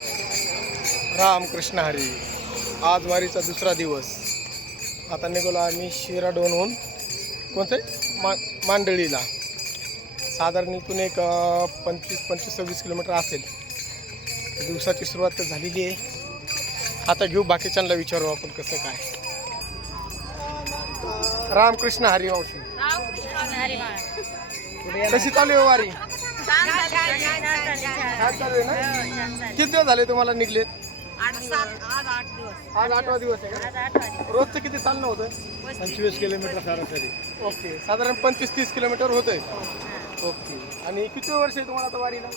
रामकृष्ण हरी. आज वारीचा दुसरा दिवस. आता निघालो आम्ही शिराडोनहून कोणते मांडळीला. साधारण इथून एक 25-26 किलोमीटर असेल. दिवसाची सुरुवात तर झालेली आहे. आता घेऊ बाकीच्यांना विचारू आपण कसं काय. रामकृष्ण हरी मावशी. कशी चालू आहे वारी? काय चालू आहे ना? किती दिवस झाले तुम्हाला निघलेत? आज 8वा दिवस आहे का? रोजचं किती चालणं होतं? 25 किलोमीटर सरासरी. ओके, साधारण 25-30 किलोमीटर होतंय. ओके. आणि किती वर्ष आहे तुम्हाला आता वारीला?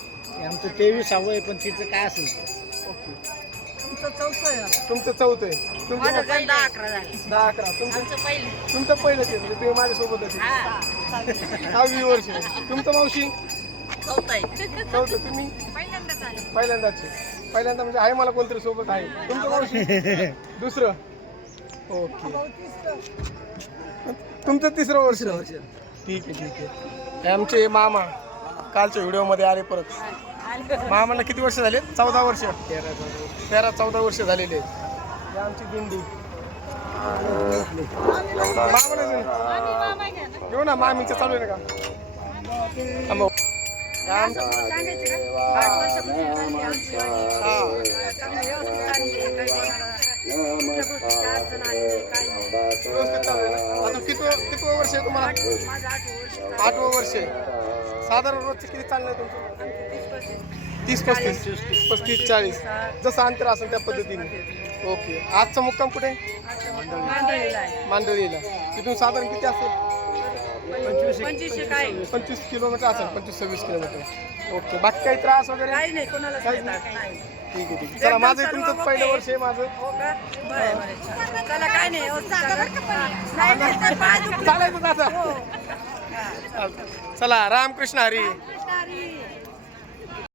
आमचं 23 आहे, पण तिचं काय असेल ते. ओके. तुमचं चौथं आहे. तुमचं चौथं आहे. माझं तुमचं 10-11 झाले. 10-11. तुमचं पहिलंच आहे, म्हणजे तुम्ही माझ्यासोबतच आहे. 6वी वर्ष. तुमचं मावशी? चौथं आहे. चौथं. तुम्ही? पहिल्यांदाच आहे. पहिल्यांदा म्हणजे आहे मला कोणतरी सोबत आहे. तुमचं मावशी? दुसरं. ओके. तुमचं 3रं वर्ष. ठीक आहे. हे आमचे मामा कालच्या व्हिडिओमध्ये आले परत. मामांना किती वर्ष झाले? 14 वर्ष. 13-14 वर्ष झालेले आहेत. ही आमची दिंडी. मामाला घेऊ ना, मामीचं चालू आहे ना का? आता किती वर्ष आहे तुम्हाला? 8वं वर्ष आहे. साधारण रोजचं किती चाललं आहे तुमचं? 30-35-40 जसं अंतर असेल त्या पद्धतीने. ओके. आजचा मुक्काम कुठे? मांडळीला. तिथून साधारण किती असेल? 25 किलोमीटर असेल. 25-26 किलोमीटर. ओके. बाकी काही त्रास वगैरे? काही नाही, कोणाला काहीच नाही. ठीक आहे. चला, माझं तुमचं पहिलं वर्ष आहे माझं. चला, काय नाही. चालायचं आता. चला, रामकृष्ण हरी.